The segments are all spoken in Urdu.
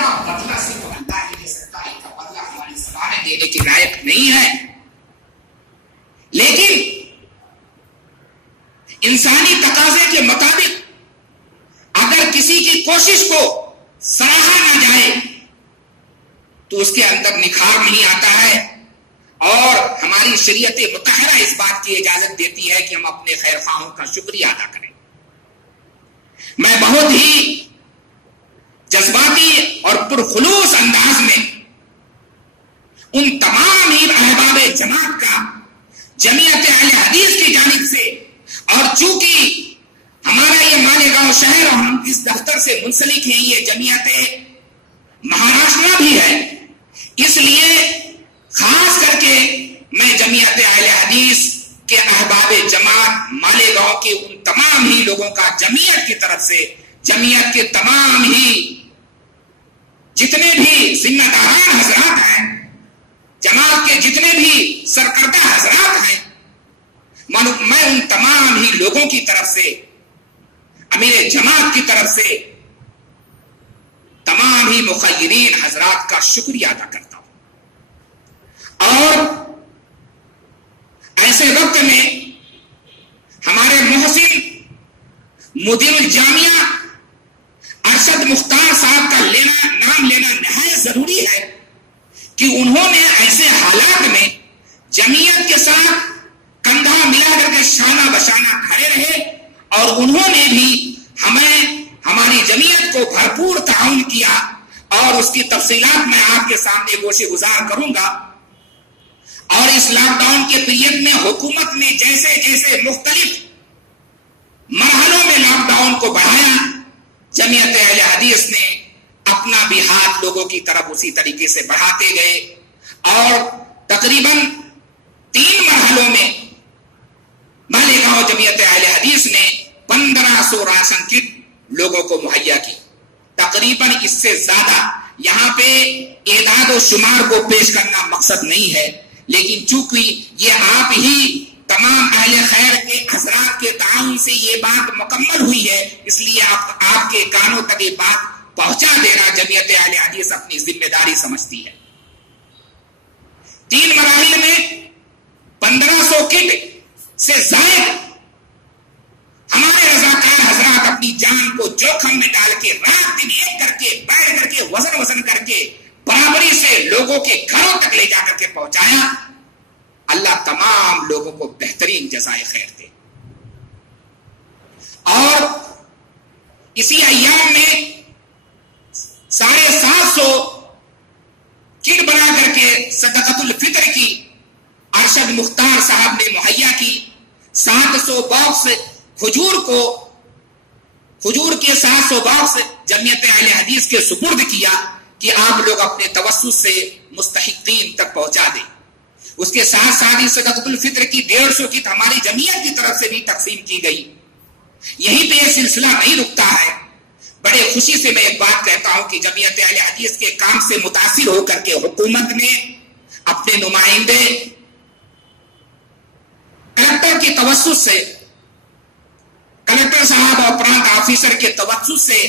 کا بدلہ صرف اللہ ہی دے سکتا ہے، ان کا بدلہ ہماری زبانیں دینے کے لائق نہیں ہے. لیکن انسانی تقاضے کے مطابق اگر کسی کی کوشش کو سراہا نہ جائے تو اس کے اندر نکھار نہیں آتا ہے، اور ہماری شریعت مطہرہ اس بات کی اجازت دیتی ہے کہ ہم اپنے خیر خواہوں کا شکریہ ادا کریں. میں بہت ہی جذباتی اور پرخلوص انداز میں ان تمام ہی احباب جماعت کا جمعیت اہل حدیث کی جانب سے، اور چونکہ ہمارا یہ مالیگاؤں شہر اور ہم اس دفتر سے منسلک ہیں، یہ جمعیت مہاراشٹر بھی ہے، اس لیے خاص کر کے میں جمعیت اہل حدیث کے احباب جماعت مالیگاؤں کے ان تمام ہی لوگوں کا جمعیت کی طرف سے، جمعیت کے تمام ہی جتنے بھی ذمہ داران حضرات ہیں، جماعت کے جتنے بھی سرکردہ حضرات ہیں، میں ان تمام ہی لوگوں کی طرف سے، امیر جماعت کی طرف سے، تمام ہی مخیرین حضرات کا شکریہ ادا کرتا ہوں. اور ایسے وقت میں ہمارے محسن مدیر الجامعہ ارشد مختار صاحب کا نام لینا نہایت ضروری ہے کہ انہوں نے ایسے حالات میں جمعیت کے ساتھ کندھا ملا کر کے شانہ بشانہ کھڑے رہے، اور انہوں نے بھی ہمیں ہماری جمعیت کو بھرپور تعاون کیا، اور اس کی تفصیلات میں آپ کے سامنے گوشے گزار کروں گا. اور اس لاک ڈاؤن کے پیریڈ میں حکومت نے جیسے جیسے مختلف مرحلوں میں لاک ڈاؤن کو بڑھایا، جمعیت اہل حدیث نے اپنا بھی ہاتھ لوگوں کی طرف اسی طریقے سے بڑھاتے گئے، اور تقریباً 3 مرحلوں میں مالیگاؤں جمعیت اہل حدیث نے 1500 راشن کٹ لوگوں کو مہیا کی. تقریباً اس سے زیادہ یہاں پہ اعداد و شمار کو پیش کرنا مقصد نہیں ہے، لیکن چونکہ یہ آپ ہی تمام اہل خیر کے حضرات کے تعاون سے یہ بات مکمل ہوئی ہے، اس لیے آپ کے کانوں تک یہ بات پہنچا دینا جمعیت اہل حدیث اپنی ذمہ داری سمجھتی ہے. 3 مراحل میں 1500 کٹ سے زائد ہمارے رضاکار حضرات اپنی جان کو جوخم میں ڈال کے رات دن ایک کر کے بیٹھ کر کے وزن کر کے برابری سے لوگوں کے گھروں تک لے جا کر کے پہنچایا. اللہ تمام لوگوں کو بہترین جزائے خیر دے. اور اسی ایام میں 750 کٹ بنا کر کے صدقۃ الفطر کی ارشد مختار صاحب نے مہیا کی. 700 باکس کھجور کے 700 باکس جمعیت اہل حدیث کے سپرد کیا کہ آپ لوگ اپنے توسط سے مستحقین تک پہنچا دیں. اس کے ساتھ ساتھ صدقۃ الفطر کی 150 کٹ ہماری جمعیت کی طرف سے بھی تقسیم کی گئی. یہیں پہ یہ سلسلہ نہیں رکتا ہے. بڑے خوشی سے میں ایک بات کہتا ہوں کہ جمعیت اہل حدیث کے کام سے متاثر ہو کر کے حکومت نے اپنے نمائندے کلکٹر کے توسط سے، کلکٹر صاحب اور پرانت آفیسر کے توسط سے،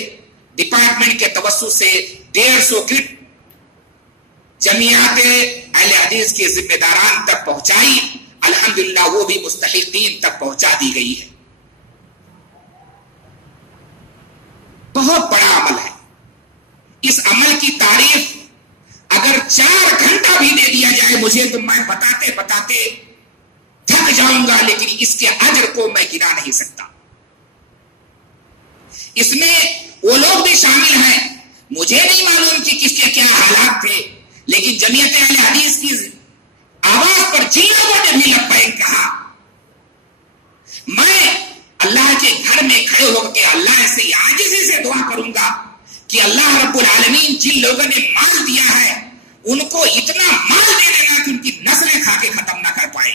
ڈپارٹمنٹ کے توسط سے 150 کٹ جمعیت اہل حدیث کے ذمہ داران تک پہنچائی. الحمدللہ وہ بھی مستحقین تک پہنچا دی گئی ہے. بہت بڑا عمل ہے. اس عمل کی تعریف اگر 4 گھنٹہ بھی دے دیا جائے مجھے تو میں بتاتے بتاتے تھک جاؤں گا، لیکن اس کے اجر کو میں گنا نہیں سکتا. اس میں وہ لوگ بھی شامل ہیں، مجھے نہیں معلوم کہ کس کے کیا حالات تھے، لیکن جمعیت اہل حدیث کی آواز پر جن لوگوں نے بھی لبیک کہا، میں اللہ کے گھر میں کھڑے ہو کے اللہ سے عاجزی سے دعا کروں گا کہ اللہ رب العالمین جن لوگوں نے مال دیا ہے ان کو اتنا مال دے دینا کہ ان کی نسلیں کھا کے ختم نہ کر پائے،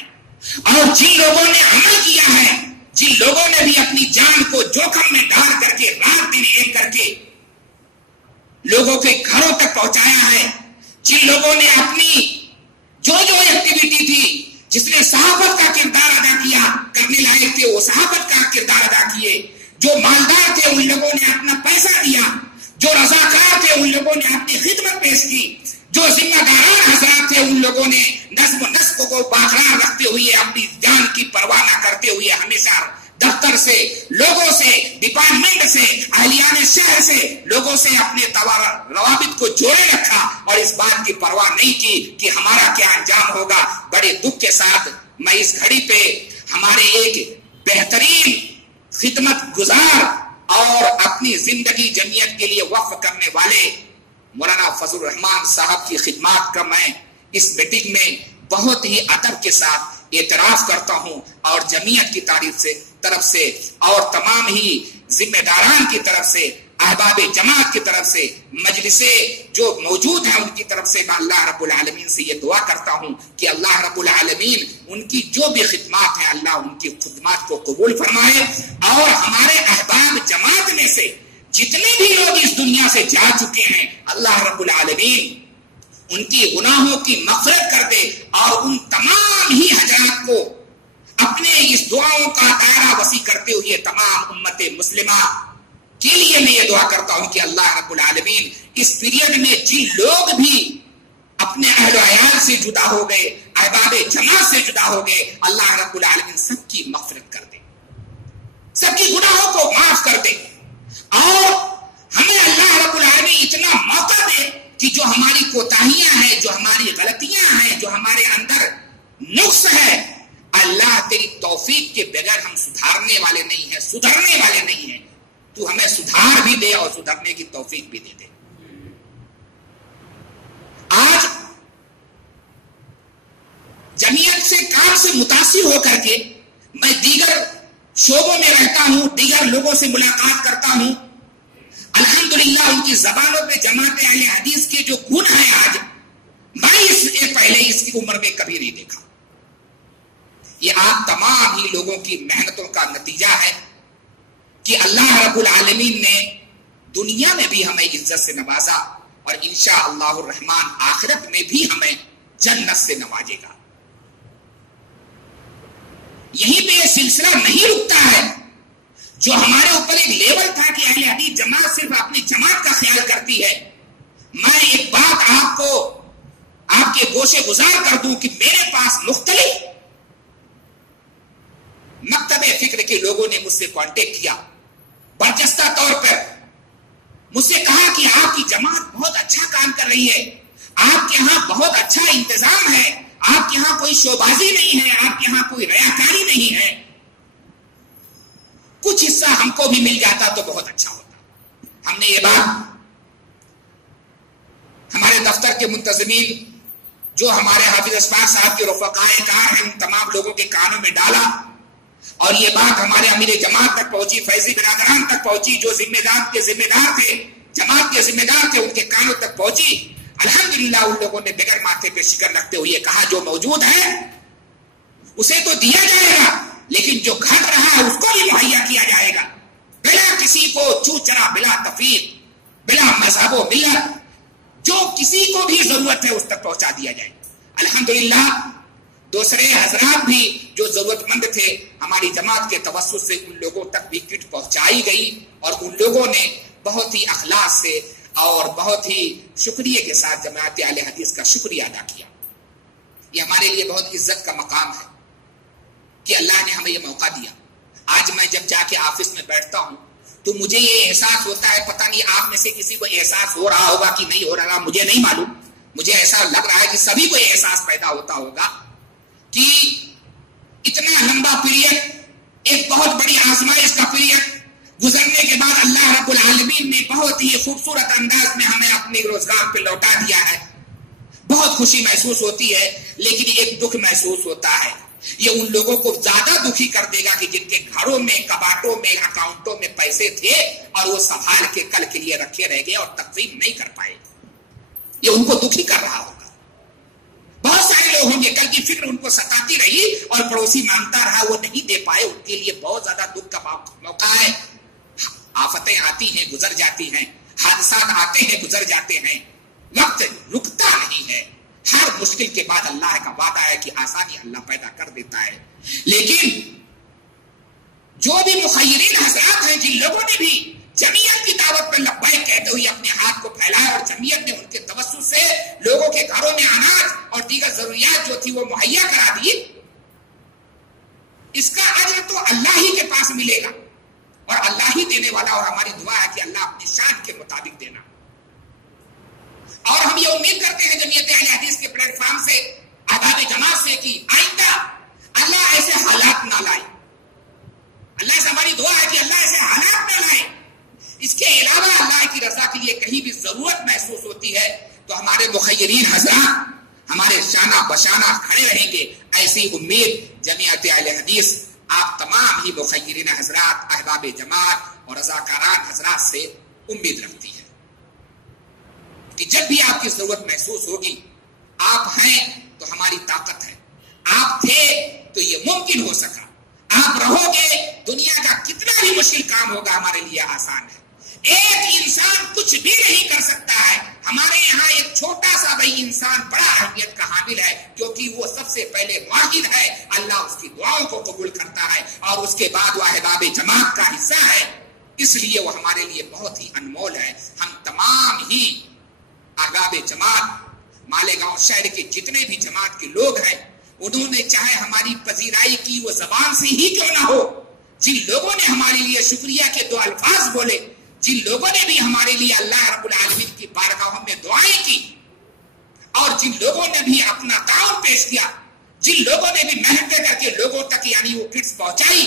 اور جن لوگوں نے عمل کیا ہے، جن لوگوں نے بھی اپنی جان کو جوخم میں ڈال کر کے رات دن ایک کر کے لوگوں کے گھروں تک پہنچایا ہے، جن لوگوں نے اپنی جو ایکٹیویٹی تھی، جس نے صحافت کا کردار ادا کیا، کرنے لائق تھے وہ صحافت کا کردار ادا کیے، جو مالدار تھے ان لوگوں نے اپنا پیسہ دیا، جو رضاکار تھے ان لوگوں نے اپنی خدمت پیش کی، جو ذمہ داران حضرات تھے ان لوگوں نے نظم و نسق کو برقرار رکھتے ہوئے اپنی جان کی پرواہ نہ کرتے ہوئے ہمیشہ دفتر سے، لوگوں سے، ڈپارٹمنٹ سے، اہلیان شہر سے، لوگوں سے اپنے روابط کو جوڑے رکھا اور اس بات کی پرواہ نہیں کی کہ ہمارا کیا انجام ہوگا۔ بڑے دکھ کے ساتھ میں اس گھڑی پہ ہمارے ایک بہترین خدمت گزار اور اپنی زندگی جمعیت کے لیے وقف کرنے والے مولانا فضل الرحمان صاحب کی خدمات کا میں اس میٹنگ میں بہت ہی ادب کے ساتھ اعتراف کرتا ہوں، اور جمعیت کی طرف سے اور تمام ہی ذمہ داران کی طرف سے، احباب جماعت کی طرف سے، مجلسے جو موجود ہیں ان کی طرف سے میں اللہ رب العالمین سے یہ دعا کرتا ہوں کہ اللہ رب العالمین ان کی جو بھی خدمات ہیں اللہ ان کی خدمات کو قبول فرمائے، اور ہمارے احباب جماعت میں سے جتنے بھی لوگ اس دنیا سے جا چکے ہیں اللہ رب العالمین ان کی گناہوں کی مغفرت کر دے، اور ان تمام ہی حضرات کو اپنے اس دعاؤں کا دائرہ وسیع کرتے ہوئے تمام امت مسلمہ کے لیے میں یہ دعا کرتا ہوں کہ اللہ رب العالمین اس پیریڈ میں جن لوگ بھی اپنے اہل و عیال سے جدا ہو گئے، احباب جماعت سے جدا ہو گئے، اللہ رب العالمین سب کی مغفرت کر دے، سب کی گناہوں کو معاف کر دے، اور ہمیں اللہ رب العالمین اتنا موقع دے کہ جو ہماری کوتاہیاں ہیں، جو ہماری غلطیاں ہیں، جو ہمارے اندر نقص ہے، اللہ تیری توفیق کے بغیر ہم سدھارنے والے نہیں ہیں، سدھرنے والے نہیں ہیں، تو ہمیں سدھار بھی دے اور سدھرنے کی توفیق بھی دے دے۔ آج جمعیت سے کام سے متاثر ہو کر کے میں دیگر شعبوں میں رہتا ہوں، دیگر لوگوں سے ملاقات کرتا ہوں، الحمدللہ ان کی زبانوں پہ جماعت اہل حدیث کے جو گن ہیں آج میں اس سے پہلے اس کی عمر میں کبھی نہیں دیکھا۔ یہ آپ تمام ہی لوگوں کی محنتوں کا نتیجہ ہے کہ اللہ رب العالمین نے دنیا میں بھی ہمیں عزت سے نوازا، اور انشاءاللہ الرحمن آخرت میں بھی ہمیں جنت سے نوازے گا۔ یہیں پہ یہ سلسلہ نہیں رکتا ہے، جو ہمارے اوپر ایک لیول تھا کہ اہل حدیث جماعت صرف اپنی جماعت کا خیال کرتی ہے۔ میں ایک بات آپ کو آپ کے گوشے گزار کر دوں کہ میرے پاس مختلف مکتب فکر کے لوگوں نے مجھ سے کانٹیکٹ کیا، برجستہ طور پر مجھ سے کہا کہ آپ کی جماعت بہت اچھا کام کر رہی ہے، آپ کے ہاں بہت اچھا انتظام ہے، آپ کے ہاں کوئی شوبازی نہیں ہے، آپ کے ہاں کوئی ریاکاری نہیں ہے، کچھ حصہ ہم کو بھی مل جاتا تو بہت اچھا ہوتا۔ ہم نے یہ بات ہمارے دفتر کے منتظمین جو ہمارے حافظ اسفار صاحب کے رفقائے کار ہیں ان تمام لوگوں کے کانوں میں ڈالا، اور یہ بات ہمارے امیر جماعت تک پہنچی، فیضی برادران تک پہنچی، جو ذمہ دار تھے، جماعت کے ذمہ دار تھے، ان کے کانوں تک پہنچی۔ الحمدللہ ان لوگوں نے بغیر ماتھے پہ شکر رکھتے ہوئے کہا جو موجود ہے اسے تو دیا جائے گا، لیکن جو گھٹ رہا ہے اس کو بھی مہیا کیا جائے گا، بلا کسی کو چو چرا، بلا تفریق، بلا مذہب و ملت، جو کسی کو بھی ضرورت ہے اس تک پہنچا دیا جائے۔ الحمدللہ دوسرے حضرات بھی جو ضرورت مند تھے ہماری جماعت کے توسط سے ان لوگوں تک بھی کٹ پہنچائی گئی، اور ان لوگوں نے بہت ہی اخلاص سے اور بہت ہی شکریہ کے ساتھ جماعت اہل حدیث کا شکریہ ادا کیا۔ یہ ہمارے لیے بہت عزت کا مقام ہے کہ اللہ نے ہمیں یہ موقع دیا۔ آج میں جب جا کے آفس میں بیٹھتا ہوں تو مجھے یہ احساس ہوتا ہے، پتہ نہیں آپ میں سے کسی کو احساس ہو رہا ہوگا کہ نہیں ہو رہا، مجھے نہیں معلوم، مجھے ایسا لگ رہا ہے کہ سبھی کو یہ احساس پیدا ہوتا ہوگا کہ اتنا لمبا پیریڈ، ایک بہت بڑی آزمائش کا پیریڈ گزرنے کے بعد اللہ رب العالمین نے بہت ہی خوبصورت انداز میں ہمیں اپنے روزگار پہ لوٹا دیا ہے۔ بہت خوشی محسوس ہوتی ہے، لیکن ایک دکھ محسوس ہوتا ہے۔ یہ ان لوگوں کو زیادہ دکھی کر دے گا کہ جن کے گھروں میں، کباٹوں میں، اکاؤنٹوں میں پیسے تھے اور وہ سنبھال کے کل کے لیے رکھے رہ گئے اور تقسیم نہیں کر پائے، یہ ان کو دکھی کر رہا ہوگا۔ بہت سارے لوگ ہوں گے کل کی فکر ان کو ستاتی رہی اور پڑوسی مانگتا رہا، وہ نہیں دے پائے، ان کے لیے بہت زیادہ دکھ کا موقع ہے۔ آفتیں آتی ہیں گزر جاتی ہیں، حادثات آتے ہیں گزر جاتے ہیں، وقت رکتا نہیں ہے۔ ہر مشکل کے بعد اللہ کا وعدہ ہے کہ آسانی اللہ پیدا کر دیتا ہے، لیکن جو بھی مخیرین حضرات ہیں، جن لوگوں نے بھی جمعیت کی دعوت پر لبیک کہتے ہوئے اپنے ہاتھ کو پھیلایا اور جمعیت نے ان کے توسط سے لوگوں کے گھروں میں اناج اور دیگر ضروریات جو تھی وہ مہیا کرا دی، اس کا اجر تو اللہ ہی کے پاس ملے گا اور اللہ ہی دینے والا، اور ہماری دعا ہے کہ اللہ اپنی شان کے مطابق دینا۔ اور ہم یہ امید کرتے ہیں جمعیت اہل حدیث کے پلیٹ فارم سے، احباب جماعت سے، کہ آئندہ اللہ ایسے حالات نہ لائے۔ اللہ سے ہماری دعا ہے کہ اللہ ایسے حالات نہ لائے۔ اس کے علاوہ اللہ کی رضا کے لیے کہیں بھی ضرورت محسوس ہوتی ہے تو ہمارے مخیرین حضرات ہمارے شانہ بشانہ کھڑے رہیں گے، ایسی امید جمعیت اہل حدیث آپ تمام ہی مخیرین حضرات، احباب جماعت اور رضاکاران حضرات سے امید رکھتی ہے کہ جب بھی آپ کی ضرورت محسوس ہوگی، آپ ہیں تو ہماری طاقت ہے، آپ تھے تو یہ ممکن ہو سکا، آپ رہو گے دنیا کا کتنا بھی مشکل کام ہوگا ہمارے لیے آسان ہے۔ ایک انسان کچھ بھی نہیں کر سکتا ہے، ہمارے یہاں ایک چھوٹا سا بھائی انسان بڑا اہمیت کا حامل ہے، کیونکہ وہ سب سے پہلے واحد ہے، اللہ اس کی دعاؤں کو قبول کرتا ہے اور اس کے بعد وہ احباب جماعت کا حصہ ہے، اس لیے وہ ہمارے لیے بہت ہی انمول ہے۔ ہم تمام ہی احباب جماعت مالیگاؤں شہر کے جتنے بھی جماعت کے لوگ ہیں، انہوں نے چاہے ہماری پذیرائی کی وہ زبان سے ہی کیوں نہ ہو، جن لوگوں نے ہمارے لیے شکریہ کے دو الفاظ بولے، جن لوگوں نے بھی ہمارے لیے اللہ رب العالمین کی بارگاہوں میں دعائیں کی، اور جن لوگوں نے بھی اپنا تعاون پیش کیا، جن لوگوں نے بھی محنتیں کر کے لوگوں تک یعنی وہ کٹس پہنچائی،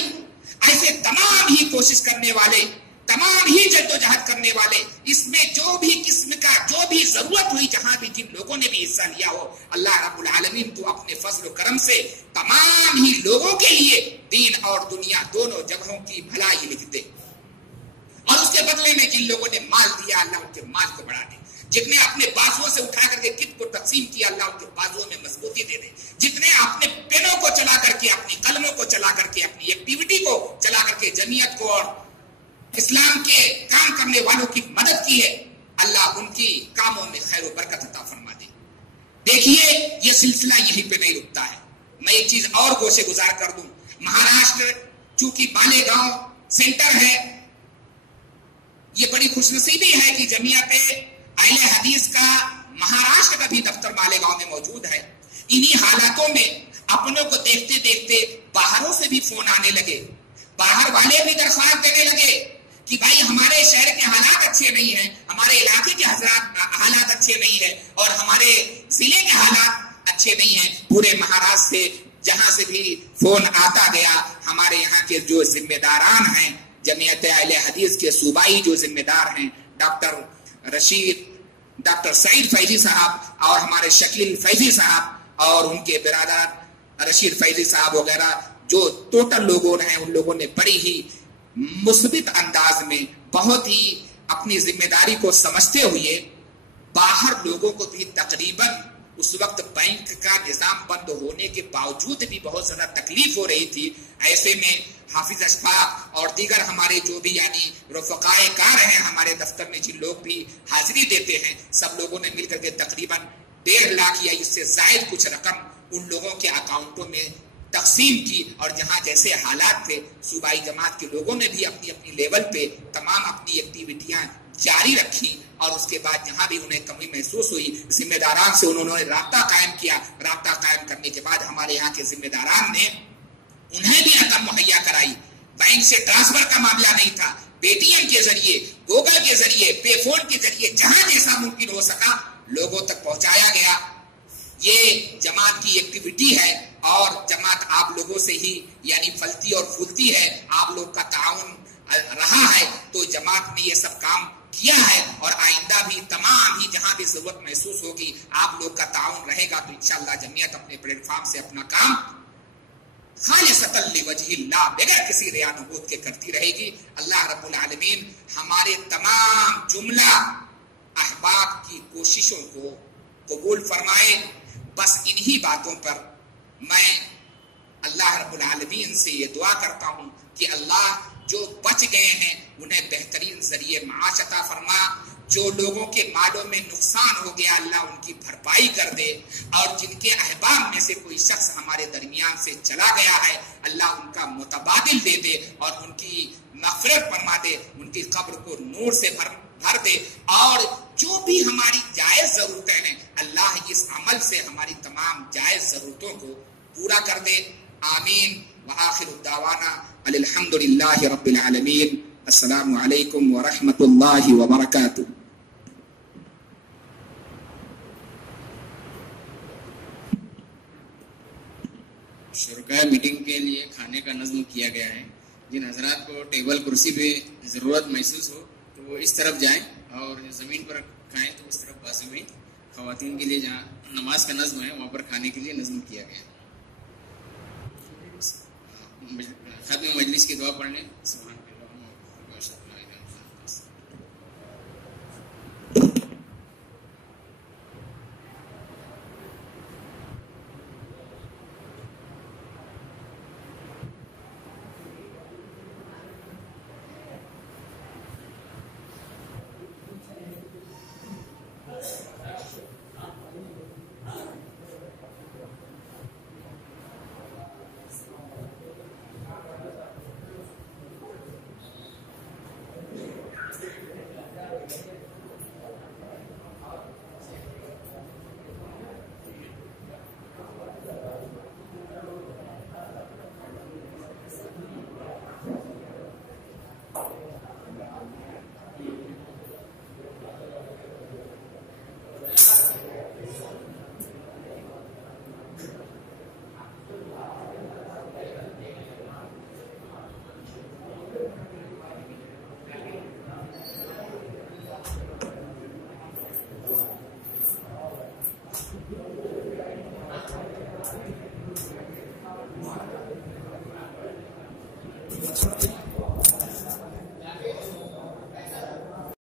ایسے تمام ہی کوشش کرنے والے، تمام ہی جدوجہد کرنے والے، اس میں جو بھی قسم کا جو بھی ضرورت ہوئی، جہاں بھی جن لوگوں نے بھی حصہ لیا ہو، اللہ رب العالمین تو اپنے فضل و کرم سے تمام ہی لوگوں کے لیے دین اور دنیا دونوں جگہوں کی بھلائی لکھ دے، اور اس کے بدلے میں جن لوگوں نے مال دیا اللہ ان کے مال کو بڑھا دے، جتنے اپنے بازوؤں سے اٹھا کر کے کت کو تقسیم کیا اللہ ان کے بازوؤں میں مضبوطی دے دے، جتنے اپنے پینوں کو چلا کر کے، اپنی قلموں کو چلا کر کے، اپنی ایکٹیویٹی کو چلا کر کے جمعیت کو اور اسلام کے کام کرنے والوں کی مدد کی ہے، اللہ ان کی کاموں میں خیر و برکت عطا فرما دے۔ دیکھیے یہ سلسلہ یہیں پہ نہیں رکتا ہے، میں ایک چیز اور گوشے گزار کر دوں، مہاراشٹر چونکہ مالیگاؤں سینٹر ہے، یہ بڑی خوش نصیبی ہے کہ جمعیت اہل حدیث کا مہاراشٹر کا بھی دفتر مالیگاؤں میں موجود ہے۔ انہی حالاتوں میں اپنوں کو دیکھتے دیکھتے باہروں سے بھی فون آنے لگے، باہر والے بھی درخواست دینے لگے کہ بھائی ہمارے شہر کے حالات اچھے نہیں ہیں، ہمارے علاقے کے حالات اچھے نہیں ہیں، اور ہمارے ضلع کے حالات اچھے نہیں ہیں۔ پورے مہاراشٹر سے جہاں سے بھی فون آتا گیا، ہمارے یہاں کے جو ذمہ داران ہیں، جمعیت اہل حدیث کے صوبائی جو ذمہ دار ہیں، ڈاکٹر رشید، ڈاکٹر سعید فیضی صاحب اور ہمارے شکیل فیضی صاحب اور ان کے برادر رشید فیضی صاحب وغیرہ، جو ٹوٹل لوگوں ہیں، ان لوگوں نے بڑی ہی مثبت انداز میں بہت ہی اپنی ذمہ داری کو سمجھتے ہوئے باہر لوگوں کو بھی تقریباً اس وقت بینک کا نظام بند ہونے کے باوجود بھی بہت زیادہ تکلیف ہو رہی تھی، ایسے میں حافظ اشفاق اور دیگر ہمارے جو بھی یعنی رفقائے کار ہیں ہمارے دفتر میں، جن لوگ بھی حاضری دیتے ہیں، سب لوگوں نے مل کر کے تقریباً 1.5 لاکھ یا اس سے زائد کچھ رقم ان لوگوں کے اکاؤنٹوں میں تقسیم کی، اور جہاں جیسے حالات تھے صوبائی جماعت کے لوگوں نے بھی اپنی اپنی لیول پہ تمام اپنی ایکٹیویٹیاں جاری رکھی، اور اس کے بعد جہاں بھی انہیں کمی محسوس ہوئی ذمہ داران سے انہوں نے رابطہ قائم کیا۔ رابطہ قائم کرنے کے بعد ہمارے یہاں کے ذمہ داران نے انہیں بھی رقم مہیا کرائی، بینک سے ٹرانسفر کا معاملہ نہیں تھا، پے ٹی ایم کے ذریعے، گوگل کے ذریعے، پے فون کے ذریعے جہاں جیسا ممکن ہو سکا لوگوں تک پہنچایا گیا۔ یہ جماعت کی ایکٹیویٹی ہے، اور جماعت آپ لوگوں سے ہی یعنی پھلتی اور پھولتی ہے، آپ لوگ کا تعاون رہا ہے، تو جماعت نے یہ سب کام کیا ہے، اور آئندہ بھی تمام ہی جہاں بھی ضرورت محسوس ہوگی آپ لوگ کا تعاون رہے گا، تو انشاءاللہ جمعیت اپنے پلیٹ فارم سے اپنا کام خالصۃ لوجہ اللہ بغیر کسی ریا نبوت کے کرتی رہے گی۔ اللہ رب العالمین ہمارے تمام جملہ احباب کی کوششوں کو قبول فرمائے۔ بس انہی باتوں پر میں اللہ رب العالمین سے یہ دعا کرتا ہوں کہ اللہ جو بچ گئے ہیں انہیں بہترین ذریعے معاش عطا فرما، جو لوگوں کے مالوں میں نقصان ہو گیا اللہ ان کی بھرپائی کر دے، اور جن کے احباب میں سے کوئی شخص ہمارے درمیان سے چلا گیا ہے اللہ ان کا متبادل دے دے اور ان کی مغفرت فرما دے، ان کی قبر کو نور سے بھر دے، اور جو بھی ہماری جائز ضرورتیں ہیں اللہ اس عمل سے ہماری تمام جائز ضرورتوں کو پورا کر دے، آمین۔ وآخر الدعوانا الحمد للہ رب العالمین۔ السلام علیکم ورحمۃ اللہ وبرکاتہ۔ شرکاء میٹنگ کے لیے کھانے کا نظم کیا گیا ہے، جن حضرات کو ٹیبل کرسی پہ ضرورت محسوس ہو تو وہ اس طرف جائیں، اور جو زمین پر کھائیں تو اس طرف بازو میں خواتین کے لیے جہاں نماز کا نظم ہے وہاں پر کھانے کے لیے نظم کیا گیا ہے۔ ختم مجلس کی دعا پڑھ لیں۔ سبحان